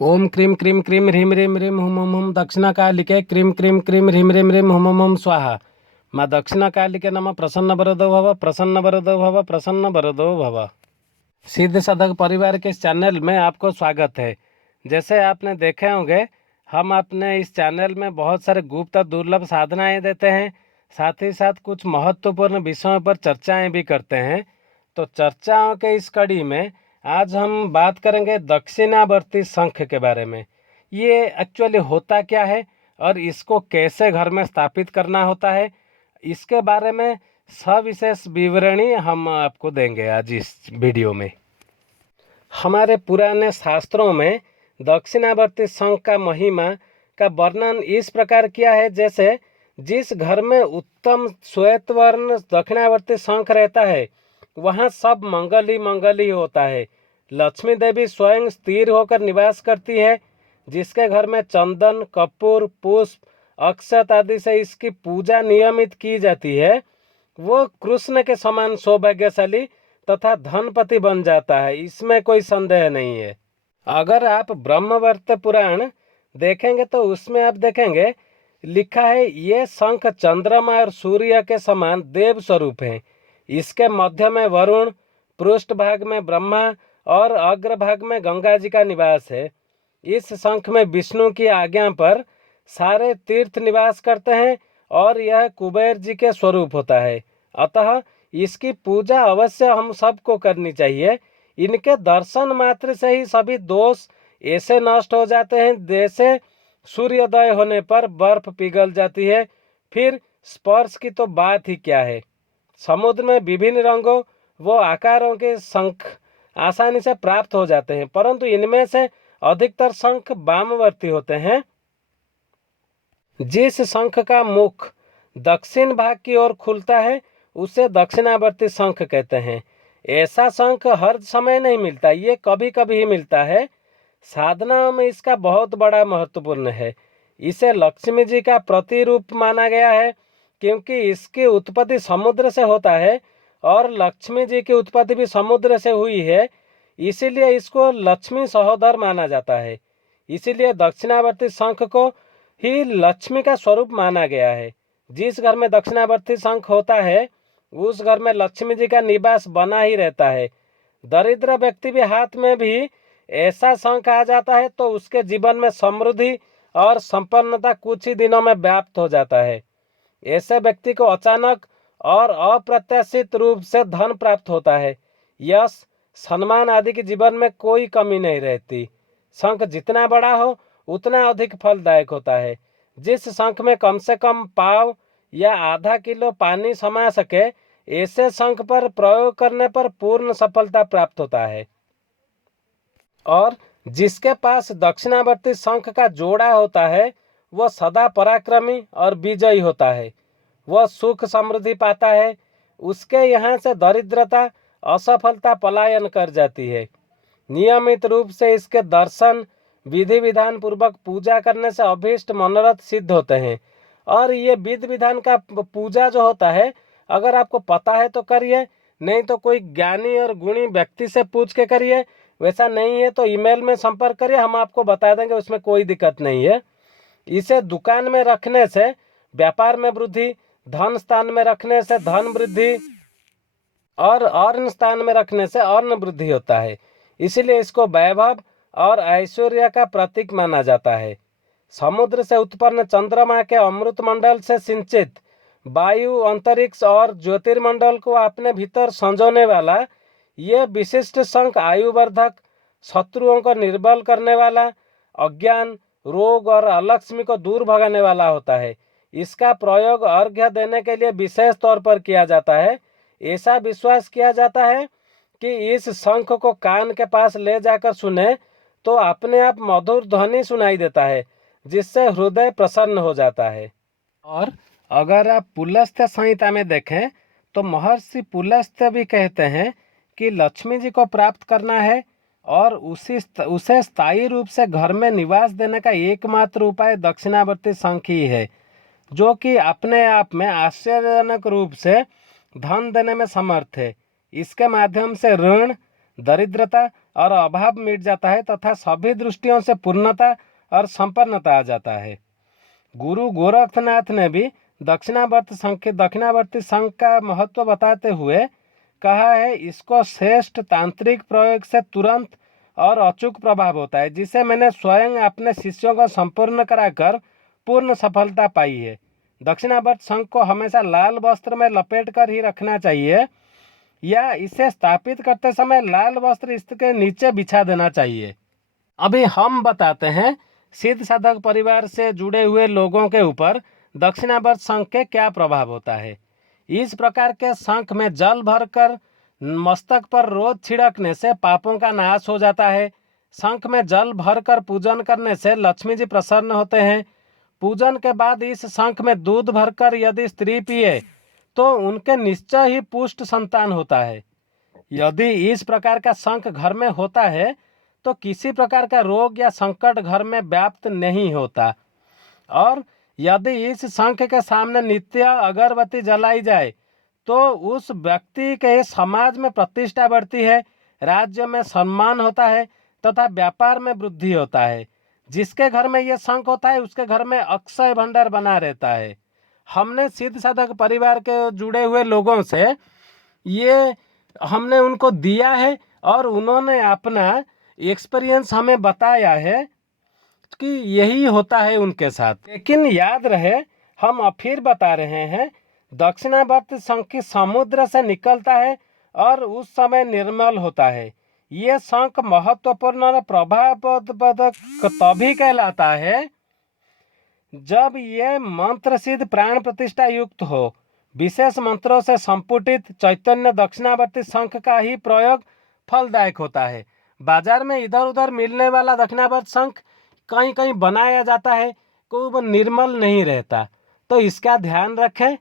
ओम cream cream cream ह्रीम ह्रीम ह्रीम हुम हुम हुम दक्षिणाकालिके क्रीम क्रीम क्रीम ह्रीम ह्रीम ह्रीम हुम हुम हुम स्वाहा। माँ दक्षिणाकालिके नमः। प्रसन्न वरदो भव, प्रसन्न वरदो भव, प्रसन्न वरदो भव। सिद्ध साधक परिवार के इस चैनल में आपको स्वागत है। जैसे आपने देखे होंगे, हम अपने इस चैनल में बहुत सारे गुप्त और दुर्लभ साधनाएं देते हैं, साथ ही साथ कुछ महत्वपूर्ण विषयों पर चर्चाएं भी करते हैं। तो चर्चाओं के इस कड़ी में आज हम बात करेंगे दक्षिणावर्ती शंख के बारे में। ये एक्चुअली होता क्या है और इसको कैसे घर में स्थापित करना होता है, इसके बारे में सविशेष विवरणी हम आपको देंगे आज इस वीडियो में। हमारे पुराने शास्त्रों में दक्षिणावर्ती शंख का महिमा का वर्णन इस प्रकार किया है, जैसे जिस घर में उत्तम श्वेत वर्ण दक्षिणावर्ती शंख रहता है वहाँ सब मंगल ही मंगल ही होता है। लक्ष्मी देवी स्वयं स्थिर होकर निवास करती है। जिसके घर में चंदन, कपूर, पुष्प, अक्षत आदि से इसकी पूजा नियमित की जाती है, वो कृष्ण के समान सौभाग्यशाली तथा धनपति बन जाता है, इसमें कोई संदेह नहीं है। अगर आप ब्रह्मवर्त पुराण देखेंगे तो उसमें आप देखेंगे लिखा है, ये शंख चंद्रमा और सूर्य के समान देव स्वरूप है। इसके मध्य में वरुण, पृष्ठ भाग में ब्रह्मा और अग्रभाग में गंगा जी का निवास है। इस शंख में विष्णु की आज्ञा पर सारे तीर्थ निवास करते हैं और यह कुबेर जी के स्वरूप होता है। अतः इसकी पूजा अवश्य हम सबको करनी चाहिए। इनके दर्शन मात्र से ही सभी दोष ऐसे नष्ट हो जाते हैं, जैसे सूर्योदय होने पर बर्फ पिघल जाती है। फिर स्पर्श की तो बात ही क्या है। समुद्र में विभिन्न रंगों व आकारों के शंख आसानी से प्राप्त हो जाते हैं, परंतु इनमें से अधिकतर शंख वामवर्ती होते हैं। जिस शंख का मुख दक्षिण भाग की ओर खुलता है उसे दक्षिणावर्ती शंख कहते हैं। ऐसा शंख हर समय नहीं मिलता, ये कभी कभी ही मिलता है। साधनाओं में इसका बहुत बड़ा महत्वपूर्ण है। इसे लक्ष्मी जी का प्रतिरूप माना गया है, क्योंकि इसकी उत्पत्ति समुद्र से होता है और लक्ष्मी जी की उत्पत्ति भी समुद्र से हुई है, इसीलिए इसको लक्ष्मी सहोदर माना जाता है। इसीलिए दक्षिणावर्ती शंख को ही लक्ष्मी का स्वरूप माना गया है। जिस घर में दक्षिणावर्ती शंख होता है उस घर में लक्ष्मी जी का निवास बना ही रहता है। दरिद्र व्यक्ति भी हाथ में भी ऐसा शंख आ जाता है तो उसके जीवन में समृद्धि और संपन्नता कुछ ही दिनों में व्याप्त हो जाता है। ऐसे व्यक्ति को अचानक और अप्रत्याशित रूप से धन प्राप्त होता है। यश, सम्मान आदि के जीवन में कोई कमी नहीं रहती। शंख जितना बड़ा हो उतना अधिक फलदायक होता है। जिस शंख में कम से कम पाव या आधा किलो पानी समा सके, ऐसे शंख पर प्रयोग करने पर पूर्ण सफलता प्राप्त होता है। और जिसके पास दक्षिणावर्ती शंख का जोड़ा होता है वह सदा पराक्रमी और विजयी होता है। वह सुख समृद्धि पाता है। उसके यहाँ से दरिद्रता, असफलता पलायन कर जाती है। नियमित रूप से इसके दर्शन, विधि विधान पूर्वक पूजा करने से अभीष्ट मनोरथ सिद्ध होते हैं। और ये विधि विधान का पूजा जो होता है, अगर आपको पता है तो करिए, नहीं तो कोई ज्ञानी और गुणी व्यक्ति से पूछ के करिए। वैसा नहीं है तो ईमेल में संपर्क करिए, हम आपको बता देंगे, उसमें कोई दिक्कत नहीं है। इसे दुकान में रखने से व्यापार में वृद्धि, धन स्थान में रखने से धन वृद्धि और अन्न स्थान में रखने से अन्न वृद्धि होता है। इसीलिए इसको वैभव और ऐश्वर्य का प्रतीक माना जाता है। समुद्र से उत्पन्न चंद्रमा के अमृत मंडल से सिंचित वायु, अंतरिक्ष और ज्योतिर्मंडल को अपने भीतर संजोने वाला ये विशिष्ट शंख आयुवर्धक, शत्रुओं को निर्बल करने वाला, अज्ञान, रोग और अलक्ष्मी को दूर भगाने वाला होता है। इसका प्रयोग अर्घ्य देने के लिए विशेष तौर पर किया जाता है। ऐसा विश्वास किया जाता है कि इस शंख को कान के पास ले जाकर सुने तो अपने आप मधुर ध्वनि सुनाई देता है, जिससे हृदय प्रसन्न हो जाता है। और अगर आप पुलस्त्य संहिता में देखें तो महर्षि पुलस्त्य भी कहते हैं कि लक्ष्मी जी को प्राप्त करना है और उसे स्थायी रूप से घर में निवास देने का एकमात्र उपाय दक्षिणावर्ती शंख ही है, जो कि अपने आप में आश्चर्यजनक रूप से धन देने में समर्थ है। इसके माध्यम से ऋण, दरिद्रता और अभाव मिट जाता है तथा सभी दृष्टियों से पूर्णता और संपन्नता आ जाता है। गुरु गोरखनाथ ने भी दक्षिणावर्ती संघ का महत्व बताते हुए कहा है, इसको श्रेष्ठ तांत्रिक प्रयोग से तुरंत और अचूक प्रभाव होता है, जिसे मैंने स्वयं अपने शिष्यों को संपूर्ण कराकर पूर्ण सफलता पाई है। दक्षिणावर्त संघ को हमेशा लाल वस्त्र में लपेट कर ही रखना चाहिए या इसे स्थापित करते समय लाल वस्त्र इसके नीचे बिछा देना चाहिए। अभी हम बताते हैं सिद्ध साधक परिवार से जुड़े हुए लोगों के ऊपर दक्षिणावर्त शंख के क्या प्रभाव होता है। इस प्रकार के शंख में जल भरकर मस्तक पर रोज छिड़कने से पापों का नाश हो जाता है। शंख में जल भरकर पूजन करने से लक्ष्मी जी प्रसन्न होते हैं। पूजन के बाद इस शंख में दूध भरकर यदि स्त्री पिए तो उनके निश्चय ही पुष्ट संतान होता है। यदि इस प्रकार का शंख घर में होता है तो किसी प्रकार का रोग या संकट घर में व्याप्त नहीं होता। और यदि इस शंख के सामने नित्य अगरबत्ती जलाई जाए तो उस व्यक्ति के समाज में प्रतिष्ठा बढ़ती है, राज्य में सम्मान होता है तथा व्यापार में वृद्धि होता है। जिसके घर में यह शंख होता है उसके घर में अक्षय भंडार बना रहता है। हमने सिद्ध साधक परिवार के जुड़े हुए लोगों से ये हमने उनको दिया है और उन्होंने अपना एक्सपीरियंस हमें बताया है कि यही होता है उनके साथ। लेकिन याद रहे, हम अब फिर बता रहे हैं, दक्षिणावर्त शंख समुद्र से निकलता है और उस समय निर्मल होता है। ये शंख महत्वपूर्ण और प्रभाववर्धक तभी कहलाता है जब ये मंत्र सिद्ध प्राण प्रतिष्ठा युक्त हो। विशेष मंत्रों से संपुटित चैतन्य दक्षिणावर्ती शंख का ही प्रयोग फलदायक होता है। बाजार में इधर उधर मिलने वाला दक्षिणावर्त शंख कहीं कहीं बनाया जाता है, कोई वो निर्मल नहीं रहता, तो इसका ध्यान रखें।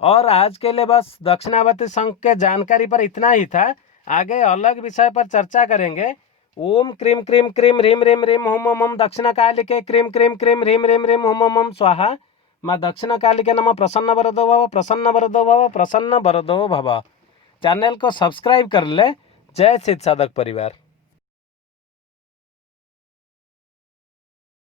और आज के लिए बस दक्षिणावर्ती शंख के जानकारी पर इतना ही था। आगे अलग विषय पर चर्चा करेंगे। ओम क्रीम क्रीम क्रीम ह्रीम ह्रीम ह्रीम home Om Om दक्षिणकालिके cream cream cream ह्रीम ह्रीम ह्रीम होम ओम ओम स्वाहा। माँ दक्षिणकालिके नमः। प्रसन्न वरदो भव, प्रसन्न वरदो भव, प्रसन्न वरदो भव। चैनल को सब्सक्राइब कर ले। जय सिद्ध साधक परिवार।